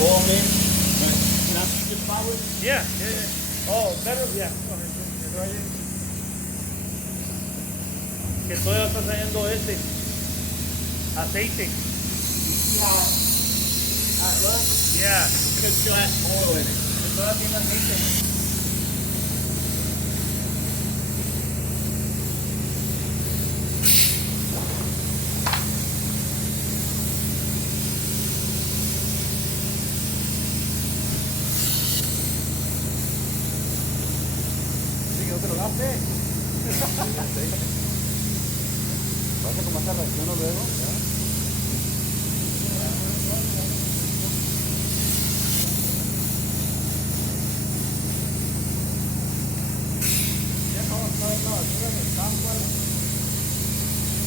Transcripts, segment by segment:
oil mix. But can I keep this plywood? Yeah. Oh, better, yeah. Right in. Que todavía está trayendo aceite. You see how it looks? Yeah. Because it still has oil in it. Todavía tiene aceite. Pasa como esta reacción luego, ¿ya?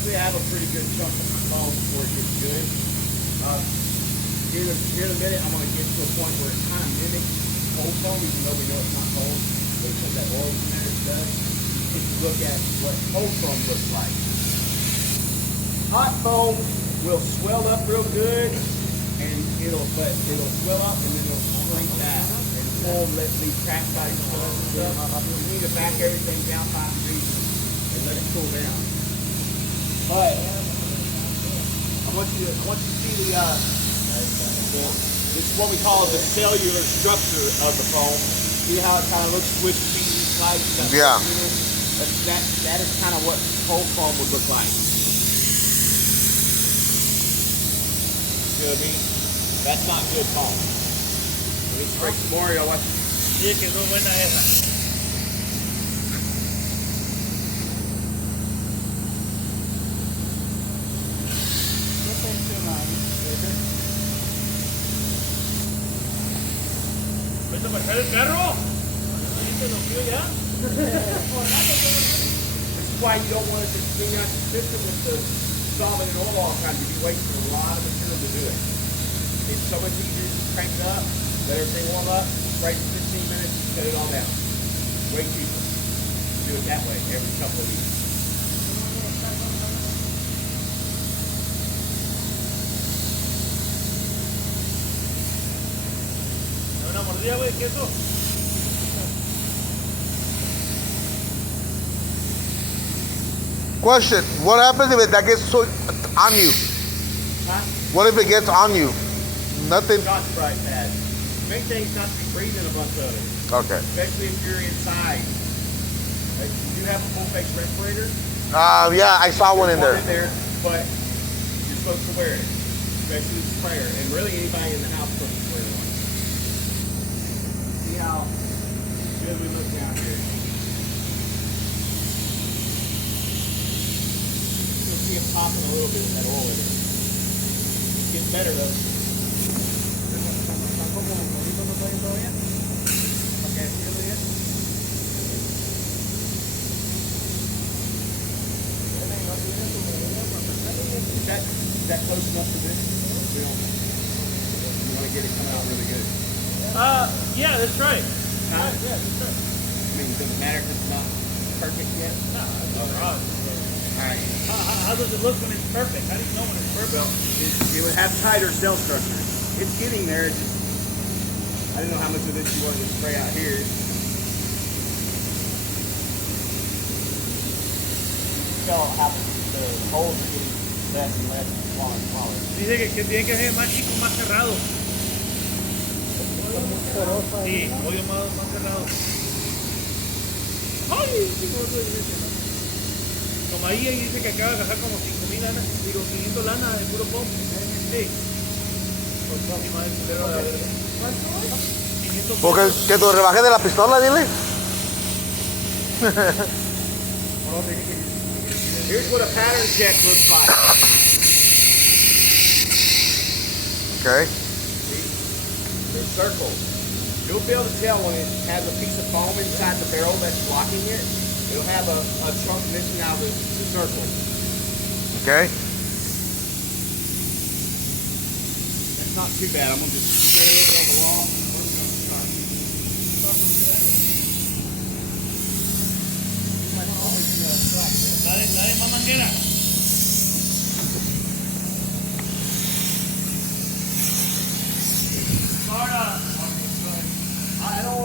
We have a pretty good chunk of foam before it gets good. Here in a minute, I'm going to get to a point where it kind of mimics cold foam, even though we know it's not cold. But because that oil in there, it does. If you look at what cold foam looks like. Hot foam will swell up real good, and it'll swell up and then it'll shrink back. And foam lets leave cracks by itself and stuff. You need to back everything down 5 degrees and let it cool down. But I want you to see this is what we call the cellular structure of the foam. See how it kind of looks twisty, sliced? Yeah. That is kind of what cold foam would look like. See what I mean? That's not good foam. Let me spray some more. Y'all watch. Sí, que no es buena esa. ¿Puedes aparcar el carro? ¿Sí te lo fío ya? This is why you don't want to just clean out your system with the solvent and oil all the time. You'd be wasting a lot of material to do it. It's so much easier to crank it up, let everything warm up, spray for 15 minutes, set it all down. Way cheaper. Do it that way every couple of weeks. Una mordida, güey, queso. Question, what happens if that gets so on you? Huh? What if it gets on you? Nothing? Scotch Brite pad. Main thing is not to be breathing a bunch of it. Okay. Especially if you're inside. Like, you have a full face respirator. Yeah, I saw one in there. But you're supposed to wear it. Especially the sprayer. And really anybody in the house is supposed to wear one. See how good we look down here. You'll see it popping a little bit with that oil in it. It's getting better though. Is that close enough for this? We want to get it coming out really good. Yeah, that's right. Huh? Yeah, that's right. I mean, does it matter if it's not perfect yet? No, it's not wrong. Alright. How does it look when it's perfect? How do you know when it's perfect? Well, it would have tighter cell structure. It's getting there. It's just, I didn't know how much of this you wanted to spray out here. Tell how the holes are getting less and less, smaller and smaller. Dice que tiene que ser más chico, más cerrado. Sí, hoyo más cerrado. Ay, como ahí dice que acaba de gastar como 5,000 lanas, digo 500 lanas de puro pop. Sí. Por mi madre culero de la verga. ¿Cuánto? Porque que te rebaje de la pistola, dile. Here's what a pattern check looks like. Okay. See? They're circles. You'll be able to tell when it has a piece of foam inside the barrel that's blocking it. It'll have a chunk missing out of the circle. Okay. It's not too bad. I'm going to just spray it on the wall. Dale más manguera.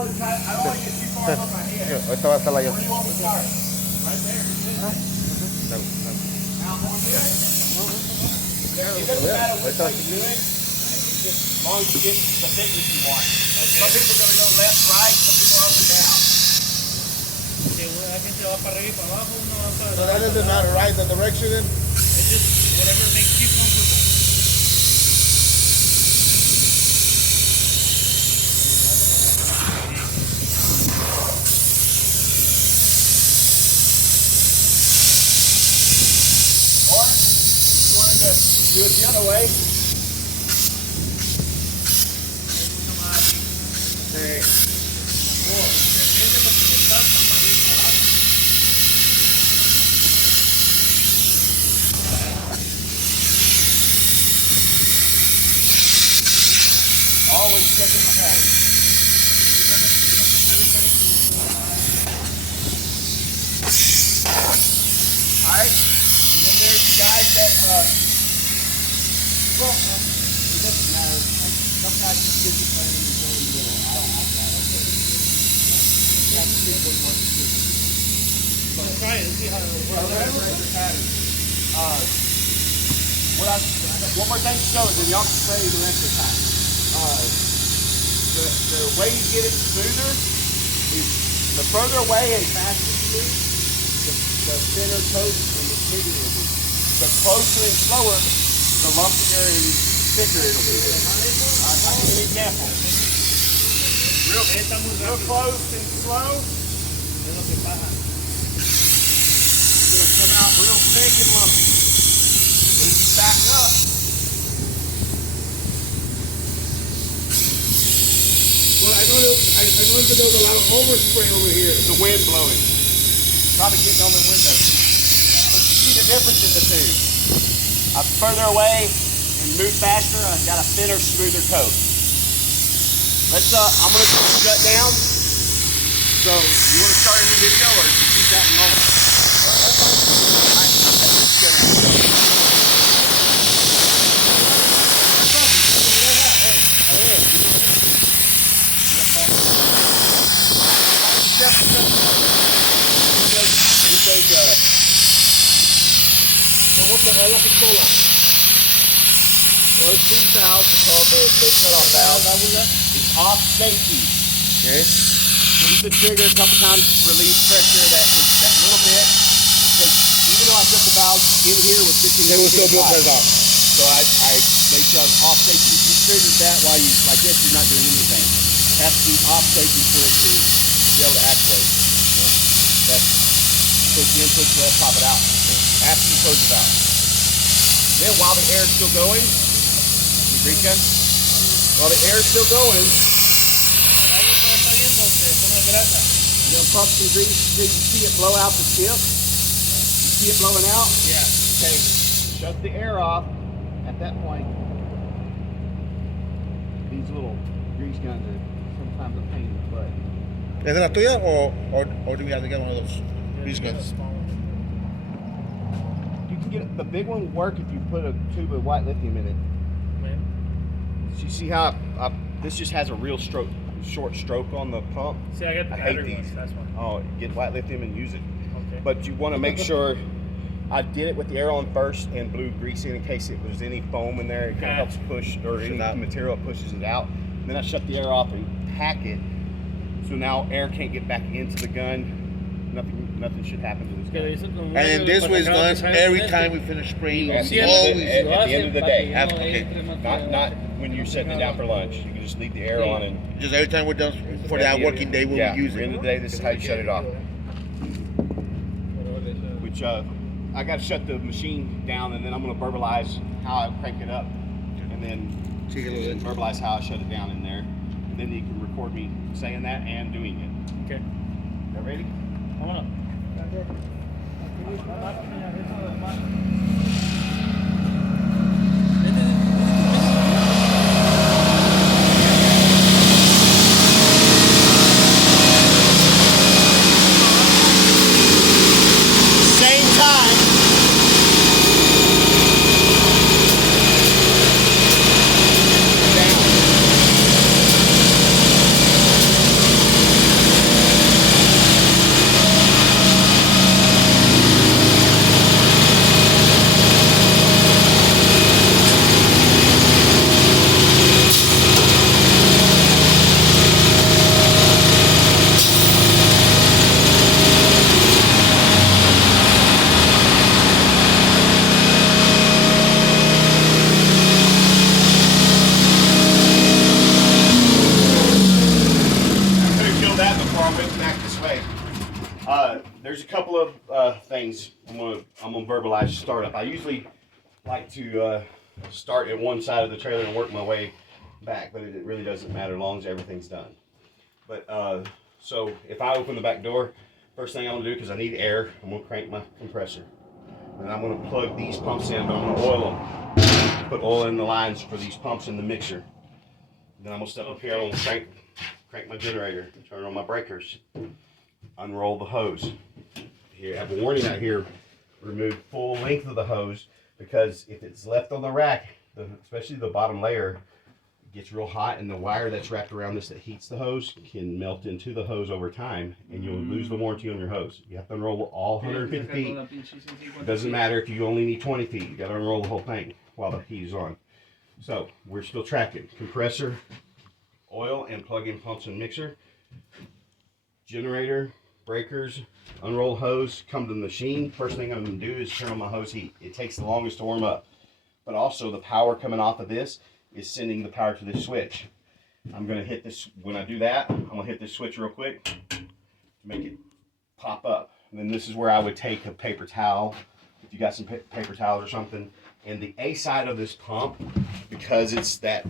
want to try. I don't want to get too far above my head. Ahorita va a estar la Where yo. do you want me to start? Right there. Now on there. It doesn't matter which way you do it. It's just as long as you get the thickness you want. Some people are going to go left, right. Some people are up and down. La gente va para arriba y para abajo, uno va para So that doesn't matter, right? The direction then? It's just whatever makes you comfortable. Or if you wanted to do it the other way. Depende porque le estás para arriba y para abajo. Always checking my pattern. Alright, and then there's guys that, well, it doesn't matter. Like, sometimes you get the plan and you go in the middle. I don't like that. You have to see what works for you. Try it and see how it works. One more thing to show, then y'all can spray the rest of the time. The way you get it smoother is the further away and faster you move, the thinner coat and the smoother it will be. The closer and slower, the lumpier and thicker it'll be. I'll give you an example. Real close and slow, Es lo que pasa. it's going to come out real thick and lumpy. But if you back up, Well, I know that there was a lot of overspray over here. the wind blowing. Probably getting on the windows. But you see the difference in the two. I'm further away and move faster, I've got a thinner, smoother coat. Let's I'm gonna shut down. So you wanna start a new video or keep that in rolling? Alright, let's shut down. ¿Cómo cerrar la pistola? Or these valves are called the shut-off valve. It's off safety. Okay. Use the trigger a couple times to release pressure that little bit. Because even though I put the valve in here with 15 It will still be psi, pressed off. so I made sure I was off safety. If you triggered that while you like this, you're not doing anything. It has to be off safety for it to be able to activate. That's push in, push left, pop it out. After you close the valve. Then while the air is still going, while the air is still going, you're gonna pump some grease until you see it blow out the tip. You see it blowing out? Yeah. Okay, shut the air off. At that point, these little grease guns are sometimes a pain in the butt. ¿Es de la tuya or do we have to get one of those grease guns? You can get the big one will work if you put a tube of white lithium in it. So you see how this just has a real short stroke on the pump. See, I got the I hate battery these. ones. That's one. Oh, get white lithium and use it. Okay. But you want to make sure I did it with the air on first and blew grease in case it was any foam in there. It kind of helps push or any material pushes it out. And then I shut the air off and pack it. So now air can't get back into the gun. Nothing should happen to this gun. And then this was done every time we finish spraying. At the end of the day. Not when you're setting it down for lunch. You can just leave the air on and Just every time we're done for that working day, we'll use at the end it. of the day, this is how you shut it off. Which I got to shut the machine down, and then I'm going to verbalize how I crank it up, and then verbalize how I shut it down in there. And then you can record me saying that and doing it. Okay. You ready? Vámonos. Same time. Down. there's a couple of things I'm gonna verbalize startup. I usually like to start at one side of the trailer and work my way back, but it really doesn't matter as long as everything's done. But so if I open the back door, first thing I'm gonna do, because I need air, I'm gonna crank my compressor. And I'm gonna plug these pumps in, but I'm gonna oil them. Put oil in the lines for these pumps in the mixer. Then I'm gonna step up here, I'm gonna crank my generator, turn on my breakers, unroll the hose. Here, I have a warning out here, remove full length of the hose, because if it's left on the rack, especially the bottom layer, it gets real hot, and the wire that's wrapped around this that heats the hose can melt into the hose over time, and you'll lose the warranty on your hose. You have to unroll all 150 feet. It doesn't matter if you only need 20 feet. You got to unroll the whole thing while the heat is on. So we're still tracking compressor, oil, and plug-in pumps and mixer, generator, breakers, unroll hose, come to the machine. First thing I'm going to do is turn on my hose heat. It takes the longest to warm up, but also the power coming off of this is sending the power to this switch. I'm going to hit this. When I do that, I'm going to hit this switch real quick to make it pop up. And then this is where I would take a paper towel, if you got some paper towels or something, and the A side of this pump, because it's that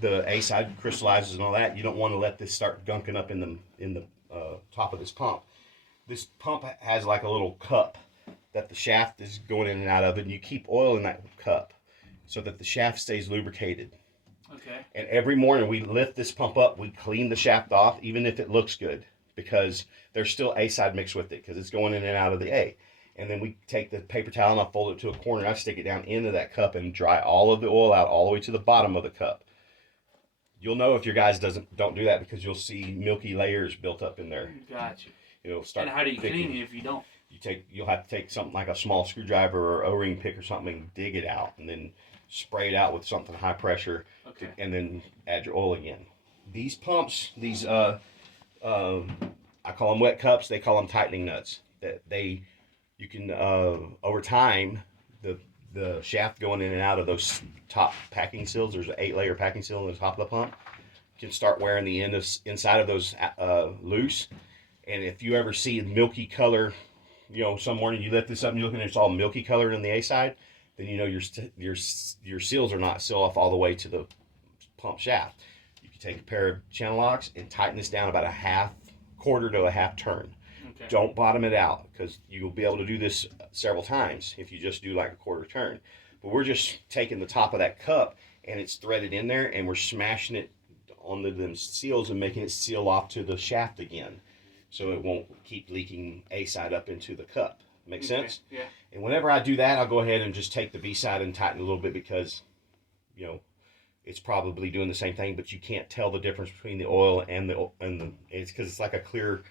the A side crystallizes and all that, you don't want to let this start gunking up in the top of this pump. This pump has like a little cup that the shaft is going in and out of, and you keep oil in that cup so that the shaft stays lubricated. Okay. And every morning we lift this pump up, we clean the shaft off, even if it looks good, because there's still A side mixed with it, because it's going in and out of the A. And then we take the paper towel and I fold it to a corner, I stick it down into that cup and dry all of the oil out all the way to the bottom of the cup. You'll know if your guys don't do that, because you'll see milky layers built up in there. Gotcha. It'll start. And how do you thickening. clean it if you don't? You'll have to take something like a small screwdriver or O-ring pick or something and dig it out, and then spray it out with something high pressure, and then add your oil again. These pumps, these I call them wet cups. They call them tightening nuts. You can over time, the shaft going in and out of those top packing seals. There's an 8-layer packing seal on the top of the pump. You can start wearing the inside of those loose. And if you ever see milky color, some morning you lift this up and you look and it's all milky colored on the A side, then you know your seals are not sealed off all the way to the pump shaft. You can take a pair of channel locks and tighten this down about quarter to a half turn. Okay. Don't bottom it out, because you'll be able to do this several times if you just do like a quarter turn. But we're just taking the top of that cup and it's threaded in there, and we're smashing it on them seals and making it seal off to the shaft again, so it won't keep leaking A side up into the cup. Make sense? Yeah. And whenever I do that, I'll go ahead and just take the B side and tighten it a little bit, because it's probably doing the same thing, but you can't tell the difference between the oil and it's because it's like a clear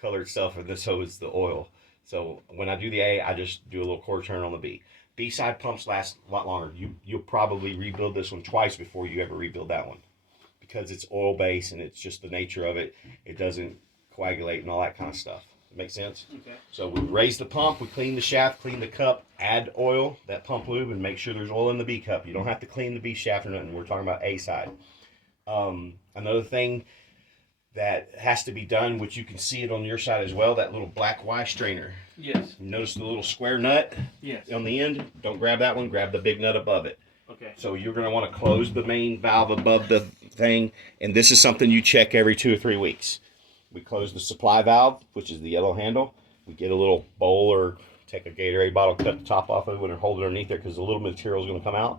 colored stuff, and so is the oil. So when I do the A, I just do a little quarter turn on the B. B side pumps last a lot longer. You'll probably rebuild this one twice before you ever rebuild that one, because it's oil based and it's just the nature of it. It doesn't coagulate and all that kind of stuff. Make sense? Okay. So we raise the pump, we clean the shaft, clean the cup, add oil, that pump lube, and make sure there's oil in the B cup. You don't have to clean the B shaft or nothing. We're talking about A side. Another thing that has to be done, which you can see it on your side as well, that little black Y strainer. Yes. You notice the little square nut? Yes. On the end? Don't grab that one, grab the big nut above it. Okay. So you're going to want to close the main valve above the thing, and this is something you check every 2 or 3 weeks. We close the supply valve, which is the yellow handle. We get a little bowl or take a Gatorade bottle, cut the top off of it, and hold it underneath there, because a little material is going to come out.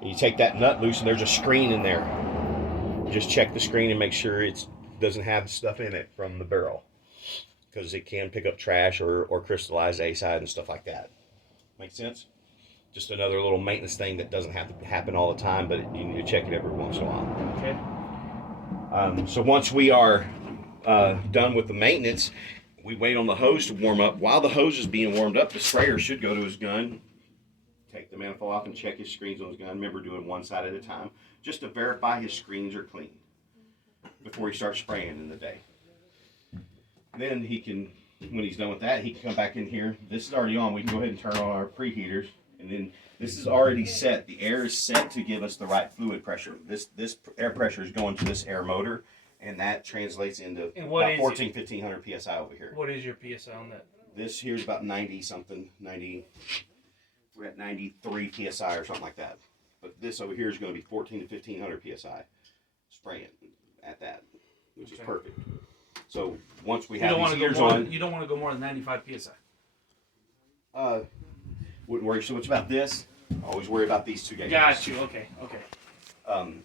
And you take that nut loose, and there's a screen in there. Just check the screen and make sure it doesn't have stuff in it from the barrel, because it can pick up trash or crystallize A side and stuff like that. Make sense? Just another little maintenance thing that doesn't have to happen all the time, but you need to check it every once in a while. Okay. So once we are done with the maintenance, we wait on the hose to warm up. While the hose is being warmed up, the sprayer should go to his gun, take the manifold off, and check his screens on his gun. Remember, doing one side at a time, just to verify his screens are clean before he starts spraying in the day. Then he can, when he's done with that, he can come back in here. This is already on. We can go ahead and turn on our preheaters, and then this is already set. The air is set to give us the right fluid pressure. This air pressure is going to this air motor, and that translates into about 1,500 psi over here. What is your PSI on that? This here's about 90 something, 90. We're at 93 psi or something like that. But this over here is going to be 14 to 1500 psi. Spraying at that, which is perfect. So once we have these gears on, you don't want to go more than 95 psi. Wouldn't worry so much about this. Always worry about these two gauges. Got you. Okay. Okay.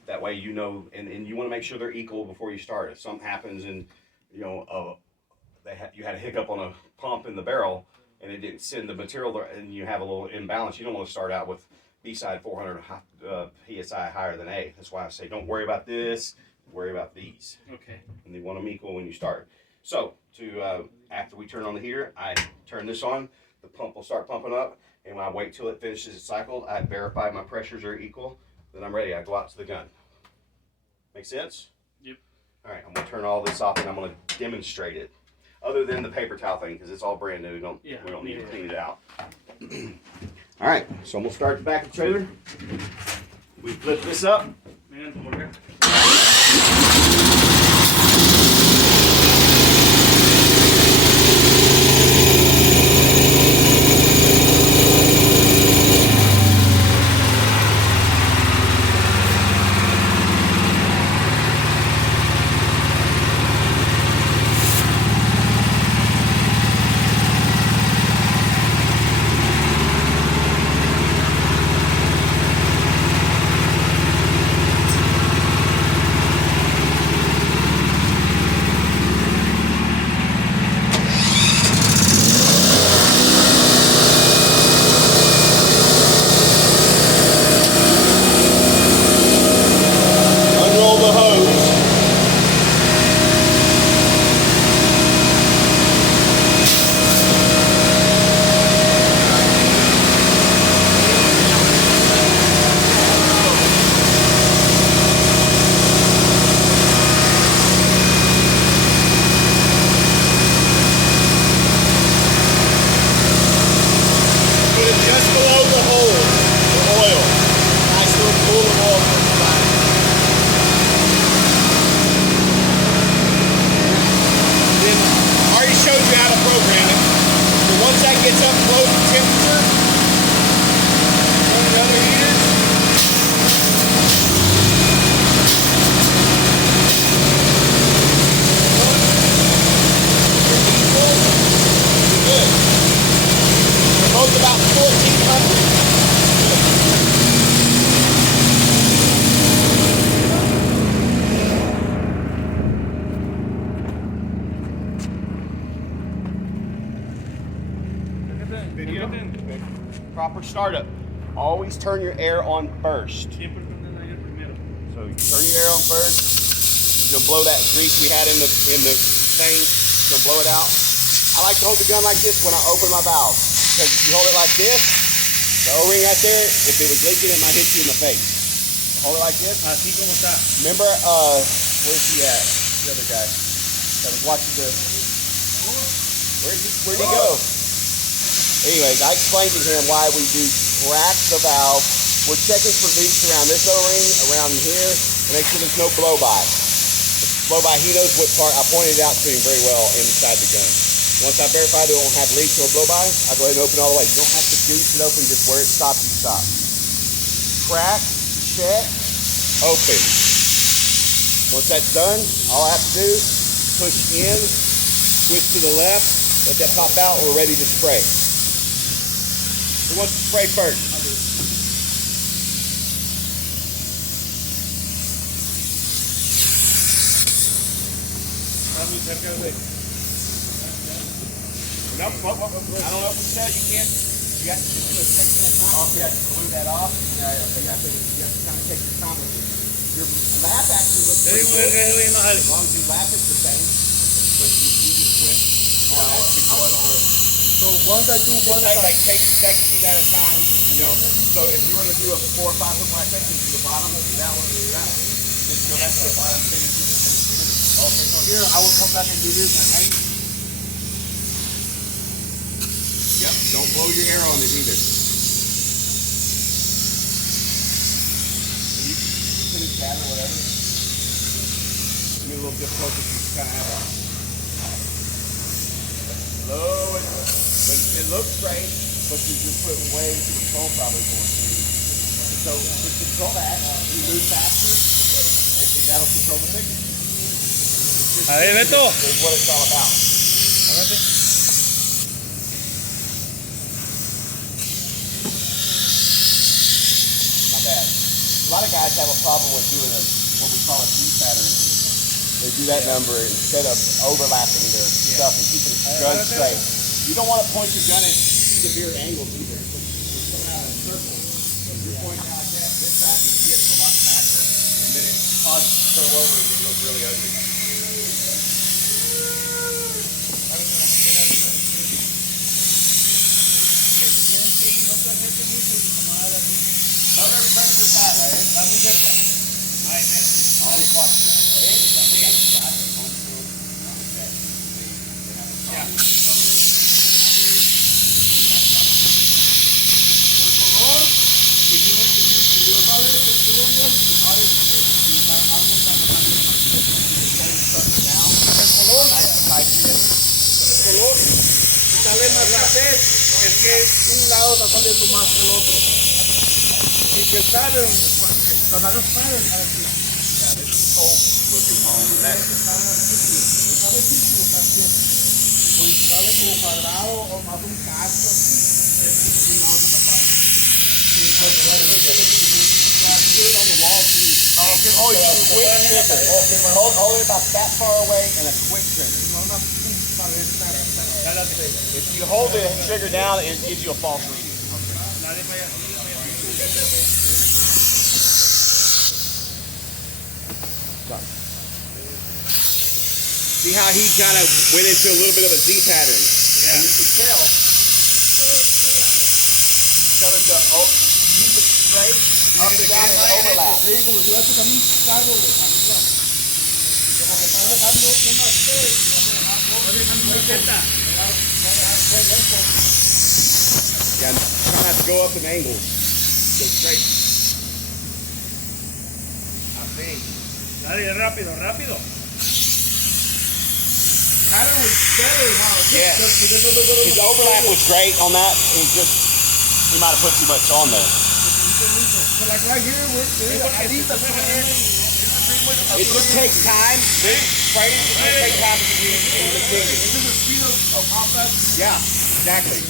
That way you know, and you want to make sure they're equal before you start. If something happens and you know you had a hiccup on a pump in the barrel and it didn't send the material there, and you have a little imbalance, you don't want to start out with B side 400 psi higher than A. That's why I say don't worry about this. Worry about these. Okay. And you want them equal when you start. So after we turn on the heater, I turn this on. The pump will start pumping up, and when I wait till it finishes its cycle, I verify my pressures are equal. Then I'm ready. I go out to the gun. Make sense? Yep. All right, I'm gonna turn all this off, and I'm gonna demonstrate it. Other than the paper towel thing, because it's all brand new. We don't need to clean it out. All right, so I'm gonna start the back of the trailer. We flip this up. Proper startup. Always turn your air on first. So you turn your air on first. You'll blow that grease we had in the thing. You'll blow it out. I like to hold the gun like this when I open my valve, because if you hold it like this, the O-ring right there, if it was leaking, it might hit you in the face. Hold it like this. Así como está. Remember, where's he at? The other guy that was watching the. Where'd he go? Anyways, I explained to him why we do crack the valve. We're checking for leaks around this O-ring, around here, to make sure there's no blow-by. Blow-by, he knows what part. I pointed it out to him very well inside the gun. Once I verify they won't have leaks or blow-by, I go ahead and open all the way. You don't have to goose it open, just where it stops, you stop. Crack, check, open. Once that's done, all I have to do is push in, switch to the left, let that pop out, we're ready to spray. Who wants to spray first? I don't know if it says you can't. You have to do a section at a time. You have to glue that off. You have to kind of take your time with it. Your lap actually looks pretty good. As long as your lap is the same. But you just switch. So once I do one side, take sections at a time. You know. So if you were to do a 4 or 5 foot wide section, do the bottom, do that one, do that one. Just go back to the bottom. Okay, so here I will come back and do this now, right? Yep, don't blow your air on it either. You can finish that or whatever. Give me a little bit closer so you kind of have a low and But it looks great, but you're just putting way too control probably more. So to control that, you move faster, and that'll control the thickness. A ver, Beto. Is what it's all about. Not bad. A lot of guys have a problem with doing what we call a D-pattern. They do that number instead of overlapping their stuff and keeping the gun straight. You don't want to point your gun at severe angles either. It's coming out in a circle. If you're pointing out like that, this side can get a lot faster, and then it causes it to curl over and it looks really ugly. Cover pressure pattern. Está muy cerca. Ahí, mira. Always watch that. Sale más grande, es que un lado está saliendo más que el otro. Y que saben, cuando no saben, Yeah, this is cold looking home. That's pues sale como cuadrado o más un casco. Y la otra parte. oh, you can quick trigger. Okay, hold it about that far away and a quick trigger. If you hold the trigger down, it gives you a false reading. See how he kind of went into a little bit of a Z pattern? Yeah. And you can tell. Tell him to keep it straight, up and down, and overlap. Sí, como si fuera también cargo de arriba. Como que está dejando una C y va dejando una Z. Yeah, try not to go up in angles. Go straight. Así. Dale, rápido, rápido. Pattern was better, huh? Yeah. His overlap was great on that. It was just, he might have put too much on there. So like right here, at least It just takes time. Spraying it just takes time to get the this is the speed of how fast. Yeah, exactly.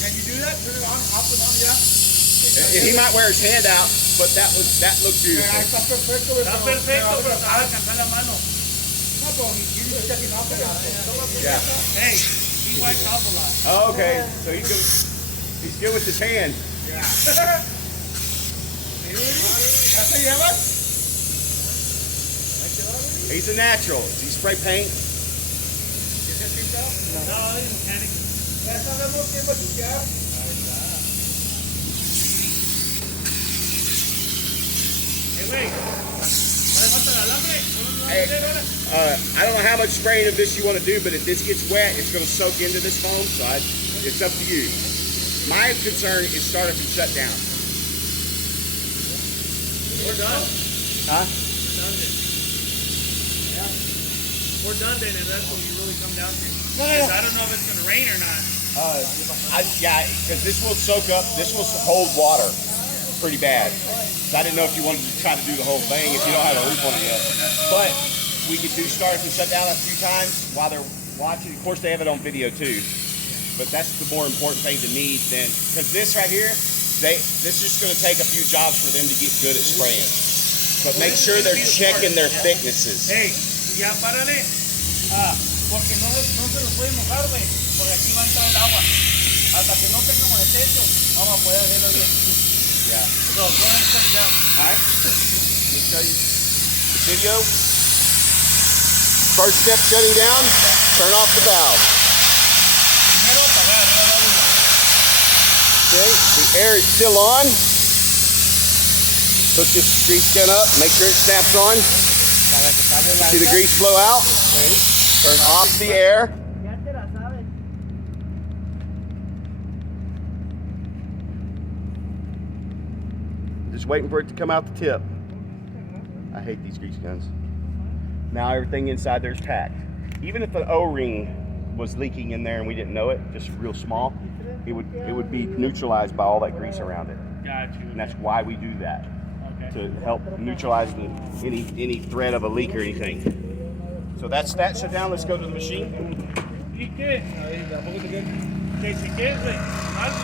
Can you do that? Turn it on, off and on, yeah. And he might wear his hand out, but that looked beautiful. Está perfecto. Está perfecto, pero te va a alcanzar la mano. No, but he's checking off the Yeah. Hey, he wipes off a lot. Oh, okay. So he's good with his hand. ¿Ya se lleva? He's a natural. Does he spray paint? No, he's mechanic. Ya sabemos quién va a picar. Hey, güey. ¿No le falta el alambre? Hey, I don't know how much spraying of this you want to do, but if this gets wet, it's going to soak into this foam, so it's up to you. My concern is startup and shut down. We're done. Huh? We're done then. Yeah. We're done then, and that's what you really come down to. Because I don't know if it's going to rain or not. Yeah, because this will soak up, this will hold water pretty bad. So I didn't know if you wanted to try to do the whole thing if you don't have a roof on it yet. But we could do startup and shut down a few times while they're watching. Of course, they have it on video too. But that's the more important thing to me than, because this right here, this is just going to take a few jobs for them to get good at spraying. But make sure they're checking their thicknesses. Hey, ya párale. Porque no se lo puede mojar, güey. Porque aquí va a entrar el agua. Hasta que no tengamos el techo, vamos a poder hacerlo bien. Yeah. So, go ahead and shut it down. Alright. Let me show you the video. First step shutting down, turn off the valve. Primero apagar, ahora darle. Okay, the air is still on. Hook this grease gun up, make sure it snaps on. See the grease blow out? Turn off the air. Ya te la sabes. Just waiting for it to come out the tip. I hate these grease guns. Now everything inside there's tacked. Even if the O-ring was leaking in there and we didn't know it, just real small, it would be neutralized by all that grease around it. Got you. And that's why we do that. Okay. To help neutralize any threat of a leak or anything. So that's that. Shut down. Let's go to the machine. ¿Y qué? Que si quieres, algo.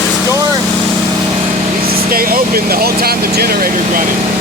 This door needs to stay open the whole time the generator's running.